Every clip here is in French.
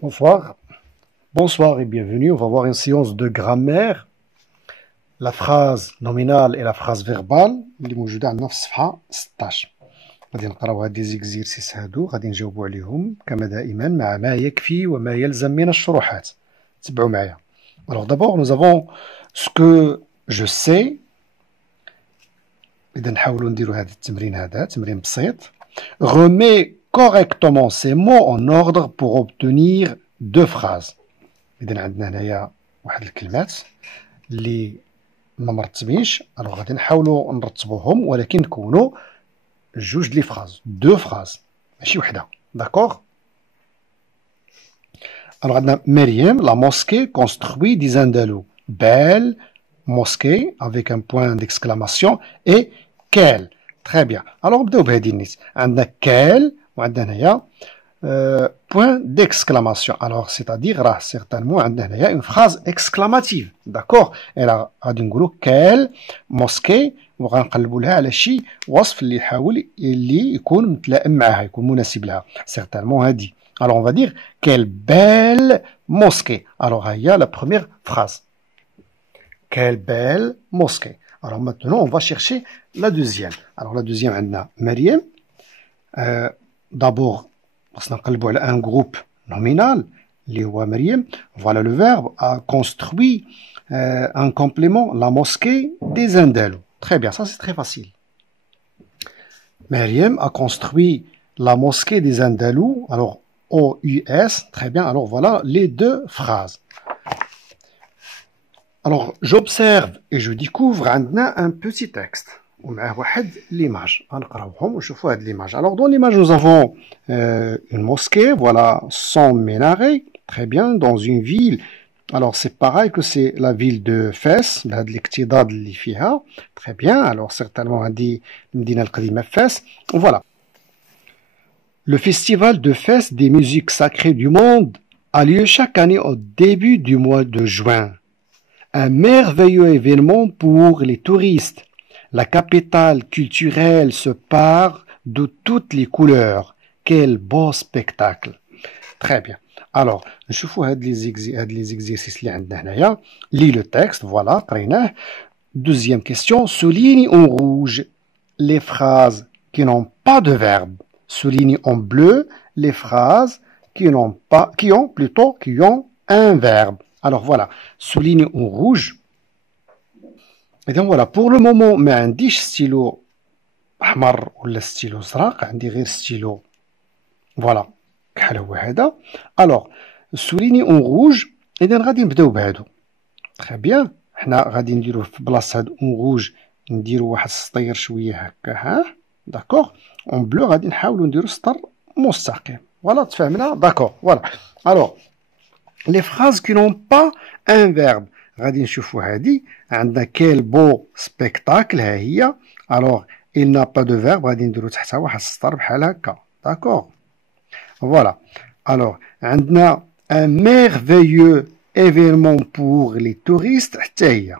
Bonsoir. Bonsoir et bienvenue. On va voir une séance de grammaire. La phrase nominale et la phrase verbale اللي موجودة عندنا في الصفحة 16. غادي نقراو هاد لي زيكزيرسيس هادو غادي نجاوبو عليهم كما دائما مع ما يكفي وما يلزم من الشروحات. تبعوا معايا. Alors d'abord nous avons ce que je sais. إذا نحاولوا نديرو هذا التمرين هذا تمرين بسيط. Remets correctement ces mots en ordre pour obtenir deux phrases. إذا عندنا هنايا واحد الكلمات اللي ما مرتبينش، الوغ غادي نحاولوا نرتبوهم ولكن نكونوا جوج لي فراز، دو فراز ماشي وحده، داكوغ. الوغ عندنا مريم لا موسكي كونستروي دي زاندالو، بيل موسكي افيك ان بوين ديكسكلاماسيون اي كال. تري بيان. الوغ نبداو بهادي النيت، عندنا كال وعندنا هنايا point d'exclamation. Alors, c'est-à-dire, certainement, عندنا هنايا une phrase exclamative. D'accord? إلا غادي نقولوا quelle mosquée وغنقلبوا لها على شي وصف اللي يحاول اللي يكون متلائم معها، يكون مناسب لها. Certainement هادي. Alors, on va dire quelle belle mosquée. Alors, il y a la première phrase. Quelle belle mosquée. Alors, maintenant, on va chercher la deuxième. Alors, la deuxième, عندنا مريم. D'abord, خصنا نقلبوا على un groupe nominal اللي هو مريم. Voilà le verbe a construit un complément la mosquée des Indalou. Très bien, ça c'est très facile. Meriem a construit la mosquée des Indalou. Alors OUS, très bien. Alors voilà les deux phrases. Alors j'observe et je découvre عندنا un petit texte. ومعه واحد l'image. غنقراوهم ونشوفوا هاد l'image. Alors dans l'image nous avons une mosquée, voilà son minaret, très bien, dans une ville. Alors c'est pareil que c'est la ville de Fès, بهاد الاكتضاد اللي فيها. Très bien. Alors certainement هادي المدينة القديمة Fès. Voilà. Le festival de Fès des musiques sacrées du monde a lieu chaque année au début du mois de juin. Un merveilleux événement pour les touristes. La capitale culturelle se pare de toutes les couleurs. Quel beau spectacle. Très bien. Alors, نشوفوا هاد les exercices اللي عندنا هنايا. Lis le texte, voilà, قريناه. Deuxième question, souligne en rouge les phrases qui n'ont pas de verbe. Souligne en bleu les phrases qui ont un verbe. Alors voilà, souligne en rouge. Et donc voilà, pour le moment ما عنديش ستيلو احمر ولا ستيلو زرق، عندي غير ستيلو فوالا كحل هو هذا. الوغ سوليني اون روج، اذا غادي نبداو بهادو. تري بيان، حنا غادي نديرو في بلاصه هاد اون روج نديرو واحد السطير شويه هكا، ها داكوغ. اون بلو غادي نحاولو نديرو سطر مستقيم. فوالا تفاهمنا، داكوغ. فوالا الوغ لي فراز كي نون با ان فيرب غادي نشوفو هادي عندنا كيل بو سبيكتاكل، ها هي. الوغ il n'a pas de verbe غادي نديرو تحتها واحد السطر بحال هكا، داكوغ. فوالا الوغ عندنا un merveilleux événement pour les touristes حتى هي.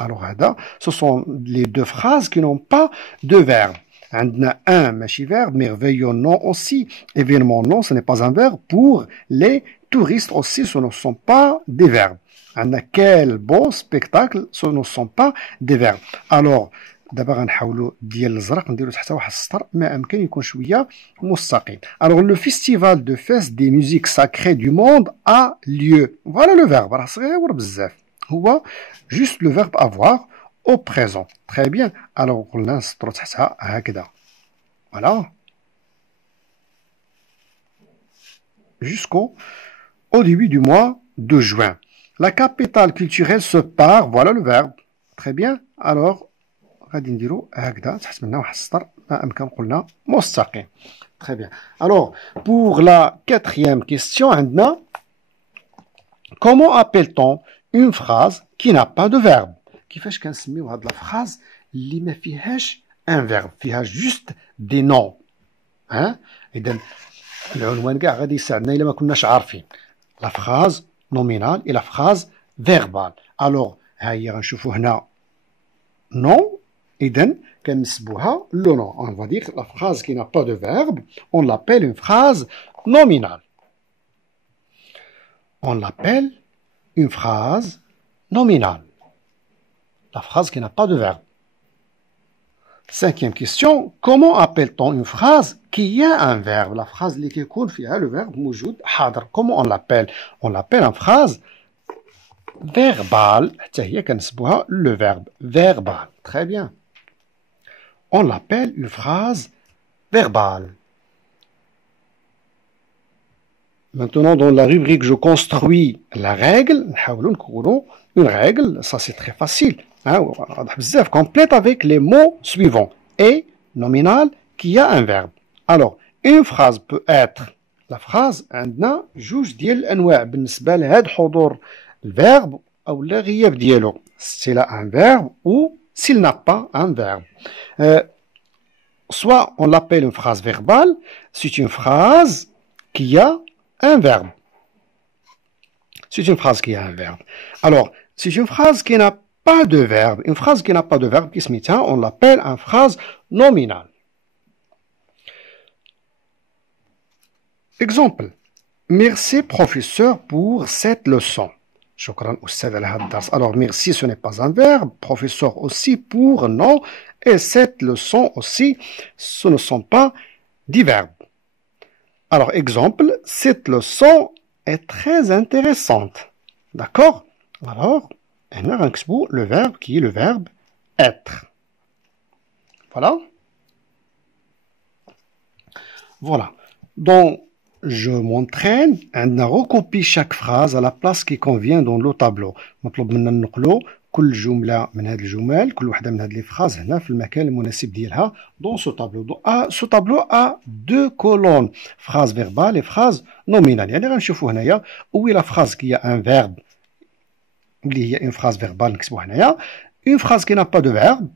الوغ هذا ce sont les deux phrases qui n'ont pas de verbe. عندنا un ماشي verbe, merveilleux non aussi, événement non, ce n'est pas un verbe. Pour les touristes aussi, ce ne sont pas des verbes. عندنا quel beau spectacle, ce ne sont pas des verbes. Alors دابا غنحاولوا ديال الازرق نديرو تحت واحد السطر ما امكن يكون شويه مستقيم. Alors le festival de Fès des musiques sacrées du monde a lieu. Voilà le verbe. راه صغير بزاف، هو juste le verbe avoir au présent. Très bien. Alors قلنا نسطرو تحتها هكذا. Voilà. Jusqu'au début du mois de juin. La capitale culturelle se pare. Voilà le verbe. Très bien. Alors غادي نديرو هكذا تحت منها واحد السطر ما امكن قلنا مستقيم. Très bien. Alors pour la quatrième question عندنا comment appelle-t-on une phrase qui n'a pas de verbe. كيفاش كنسميو هاد لا فراز اللي ما فيهاش ان فيرب، فيها جوست دي نون. ها اذا العنوان كاع غادي يساعدنا الا ما كناش عارفين لا فراز نومينال اي لا فراز فيربال. الوغ ها هي غنشوفو هنا نون، اذا كنسبوها le nom. On va dire la phrase qui n'a pas de verbe, on l'appelle une phrase nominale. On l'appelle une phrase nominale. La phrase qui n'a pas de verbe. Cinquième question, comment appelle-t-on une phrase qui a un verbe? La phrase qui يكون فيها le verbe موجود حاضر. Comment on l'appelle? On l'appelle une phrase verbale. حتى هي كنسبوها le verbe verbal. Très bien. On l'appelle une phrase verbale. Maintenant, dans la rubrique je construis la règle, نحاولوا نكونوا une règle, ça c'est très facile. Complète avec les mots suivants. Et nominal qui a un verbe. Alors, une phrase peut être la phrase عندنا جوج ديال الانواع بالنسبه لهذا حضور الفيرب او الغياب ديالو. S'il a un verbe ou s'il n'a pas un verbe. Soit on l'appelle une phrase verbale, c'est une phrase qui a un verbe. C'est une phrase qui a un verbe. Alors, c'est une phrase qui n'a pas de verbe. Une phrase qui n'a pas de verbe, on l'appelle une phrase nominale. Exemple. Merci professeur pour cette leçon. Alors, merci ce n'est pas un verbe. Professeur aussi pour non. Et cette leçon aussi, ce ne sont pas des verbes. Alors, exemple. Cette leçon est très intéressante. D'accord? Alors, on a le verbe qui est le verbe être. Voilà. Voilà. Donc, je m'entraîne à recopier chaque phrase à la place qui convient dans le tableau. مطلوب منا ننقلوا كل جملة من هذه الجمل كل واحدة من هذه الفراز هنا في المكان المناسب ديالها dans ce tableau. Ce tableau a deux colonnes, phrase verbale et phrase nominale. يعني غنشوفوا هنايا où est la phrase qui a un verbe اللي هي une phrase verbale نكتبوا هنايا. Une phrase qui n'a pas de verbe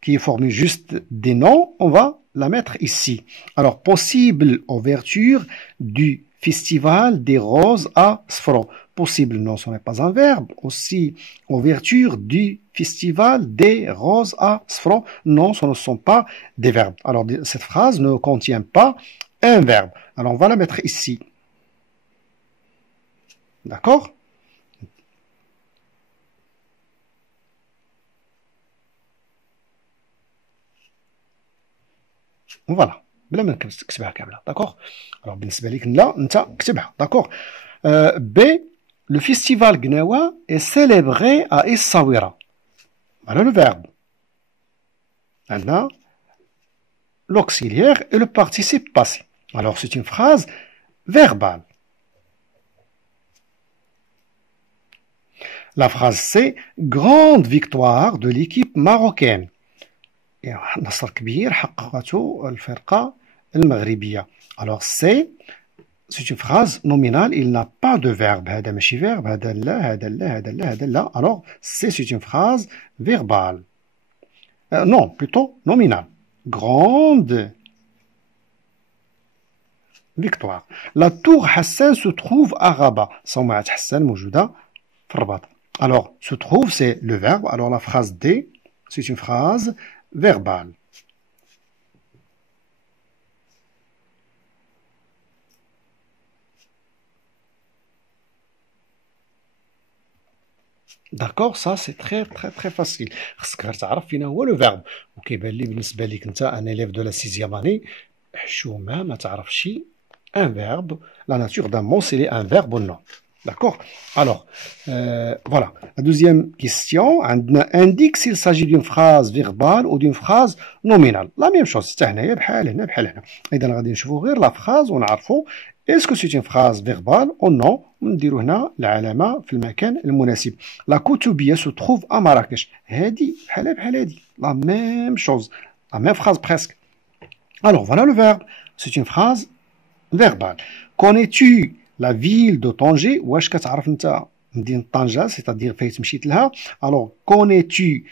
qui est formée juste des noms, on va la mettre ici. Alors, possible ouverture du festival des roses à Sfro. Possible, non, ce n'est pas un verbe. Aussi, ouverture du festival des roses à Sfro. Non, ce ne sont pas des verbes. Alors, cette phrase ne contient pas un verbe. Alors, on va la mettre ici. D'accord? Voilà. بلا ما نكتبها كامله. داكوغ. Alors بالنسبه ليك لا انت كتبها. داكوغ. B. Le festival Gnawa est célébré à Essaouira. Voilà le verbe. Maintenant, l'auxiliaire et le participe passé. Alors c'est une phrase verbale. La phrase c'est grande victoire de l'équipe marocaine. نصر كبير حققته الفرقة المغربية. Alors c'est une phrase nominale, il n'a pas de verbe. هذا ماشي verbe, هذا لا, هذا لا, هذا لا, هذا لا. Alors c'est une phrase verbale. Non, plutôt nominale. Grande victoire. La tour Hassan se trouve à Rabat. صومعة حسان موجودة في الرباط. Alors se trouve c'est le verbe. Alors la phrase D, c'est une phrase verbal. D'accord, ça c'est très facile. خصك غير تعرف فين هو لو فيرب. وكيبان لي بالنسبه ليك انت ان élève de la 6e année حشومه ما تعرفش un verbe, la nature d'un mot, c'est un verbe ou non. D'accord? Alors, voilà. La deuxième question, indique s'il s'agit d'une phrase verbale ou d'une phrase nominale. La même chose. إذا غادي نشوفوا غير la phrase ونعرفوا est-ce que c'est une phrase verbale ou non. ونديروا هنا العلامة في المكان المناسب. La كتبية se trouve à Marrakech. هذه بحال هذه. La même chose. La même phrase presque. Alors, voilà le verbe. C'est une phrase verbale. Connais-tu la ville de Tanger? واش كتعرف انت مدينة طنجة c'est-à-dire فايت مشيت لها. Alors connais-tu,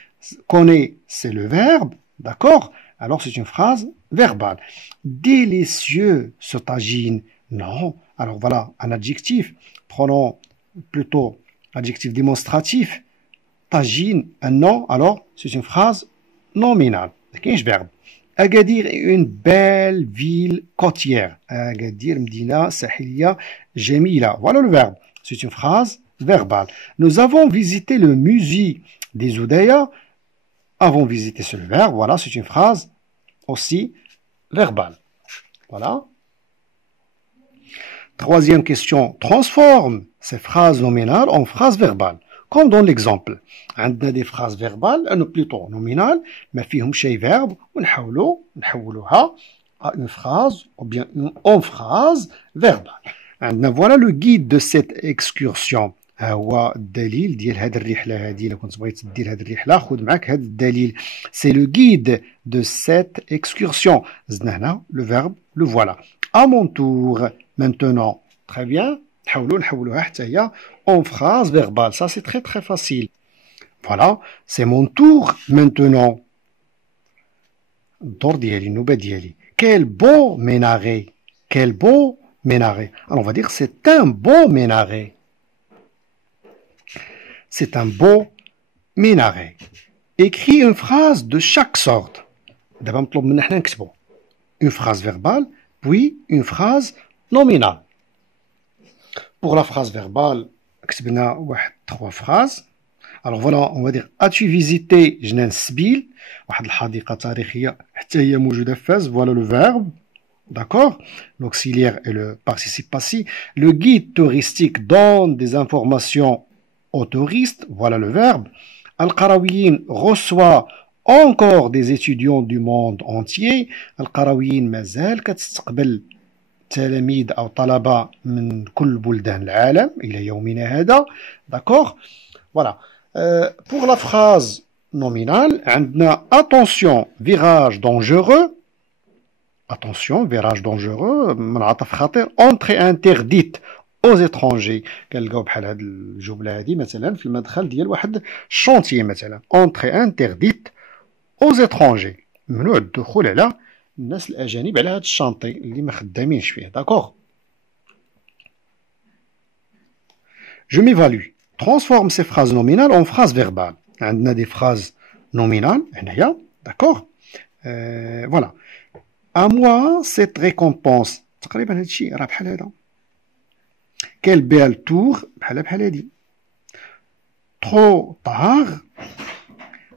connais c'est le verbe, d'accord? Alors c'est une phrase verbale. Délicieux ce tagine. Non. Alors voilà un adjectif. Prenons plutôt adjectif démonstratif. Tagine un nom. Alors c'est une phrase nominale. ما كاينش verbe. Agadir est une belle ville côtière. Agadir مدينة ساحلية جميلة. Voilà le verbe. C'est une phrase verbale. Nous avons visité le musée des Oudaya. Avons visité ce verbe. Voilà, c'est une phrase aussi verbale. Voilà. Troisième question. Transforme ces phrases nominales en phrases verbales. Comme dans l'exemple. عندنا des phrases verbales, plutôt nominales, ما فيهم شيء verbe, ونحولوها à une phrase ou bien en phrase verbale. عندنا voilà le guide de cette excursion. ها هو الدليل ديال هذه الرحلة هذه. إلا كنت بغيت دير هذه الرحلة خذ معك هذا الدليل. C'est le guide de cette excursion. زدنا هنا le verbe le voilà. À mon tour maintenant. Très bien. نحولوها حتى هي en phrase verbale. Ça c'est très très facile. Voilà, c'est mon tour maintenant. الدور ديالي النوبة ديالي. Quel beau ménaré. Quel beau ménaré. Alors on va dire c'est un beau ménaré. C'est un beau ménaré. Écris une phrase de chaque sorte. دابا مطلوب منا حنا نكتبو une phrase verbale puis une phrase nominale. Pour la phrase verbale, كتبنا واحد 3 phrases. Alors voilà, on va dire as-tu visité جنان السبيل واحد الحديقة تاريخية حتى هي موجودة في فاس. Voilà le verbe. D'accord? L'auxiliaire et le participe passé. Le guide touristique donne des informations aux touristes. Voilà le verbe. Al-Qarawiyyin reçoit encore des étudiants du monde entier. Al-Qarawiyyin مازال كتستقبل تلاميذ أو طلبة من كل بلدان العالم إلى يومنا هذا. D'accord? Voilà. Pour la phrase nominale, عندنا attention, virage dangereux. Attention, virage dangereux, منعطف خطير. Entrée interdite aux étrangers. كنلقاو بحال هاد الجملة هادي مثلا في المدخل ديال واحد الشونتيي مثلا. Entrée interdite aux étrangers. ممنوع الدخول على الناس الأجانب على هاد الشانطي اللي ما خدامينش فيه. D'accord? Je m'évalue. Transforme ces phrases nominales en phrases verbales. On a des phrases nominales. D'accord? Voilà. À moi, cette récompense. Quel bel tour. Trop tard.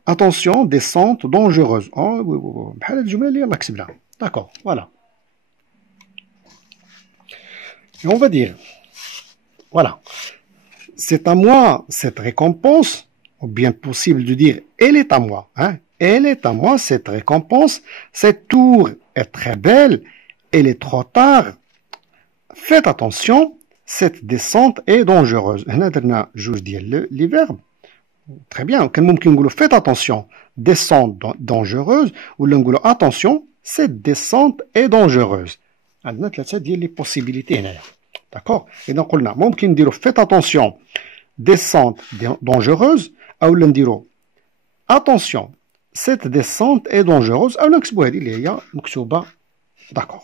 Attention, descente dangereuse. Oh, oui. D'accord, voilà. Et on va dire, voilà. C'est à moi cette récompense, ou bien possible de dire elle est à moi. Hein? Elle est à moi cette récompense. Cette tour est très belle. Elle est trop tard. Faites attention, cette descente est dangereuse. هنا درنا جوج ديال لي فيرب. Très bien. كان ممكن نقولوا faites attention, descente dangereuse, ولا نقولوا attention, cette descente est dangereuse. عندنا ثلاثة ديال لي possibilités هنايا. D'accord? إذا قلنا ممكن نديرو faites attention descente dangereuse أو نديرو attention cette descente est dangereuse أو نكتبو هذه اللي هي مكتوبة. D'accord.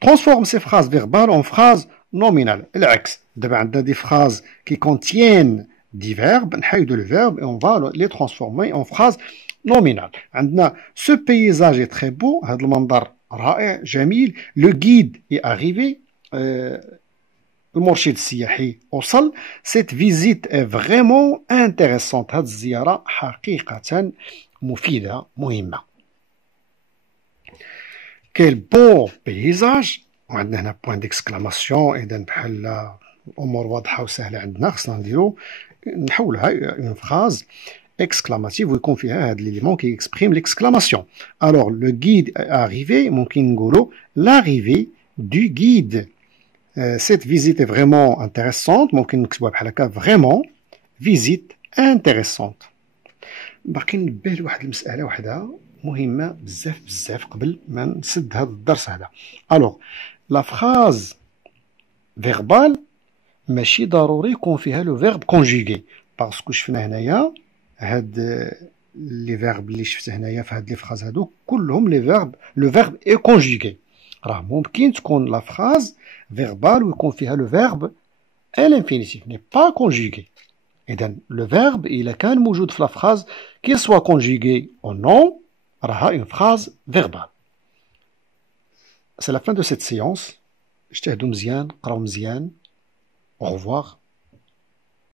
Transforme ces phrases verbales en phrases nominales. العكس. دابا عندنا des phrases qui contiennent des verbes. نحيدو le verbe et on va les transformer en phrases nominales. عندنا ce paysage est très beau. هذا المنظر رائع جميل. Le guide est arrivé. المرشد السياحي وصل. Cette visite est vraiment intéressante. هذه الزيارة حقيقة مفيدة مهمة. Quel beau paysage. وعندنا هنا point d'exclamation. إذا بحال الأمور واضحة وسهلة عندنا خصنا نديرو نحولها une phrase exclamative ويكون فيها هذا l'élément qui exprime l'exclamation. Alors le guide est arrivé. ممكن نقولو l'arrivée du guide. Cette visite est vraiment intéressante. ممكن نكتبوها بحال هكا vraiment visite intéressante. باقي نبه لواحد المسألة وحدها مهمة بزاف قبل ما نسد هذا الدرس هذا. Alors la phrase verbale ماشي ضروري يكون فيها لو فيرب كونجيغي. باسكو شفنا هنايا هاد لي فيرب اللي شفت هنايا في هاد لي فراز هادو كلهم لي فيرب لو فيرب اي كونجيغي. راه ممكن تكون لا فراز فيربال ويكون فيها لو فيرب الانفينيتيف ني با كونجيغي. اذا لو فيرب الا كان موجود في لا فراز كي سوا كونجيغي او نون راها une phrase verbale. C'est la fin de cette séance. اجتهدوا مزيان، قراو مزيان. Au revoir.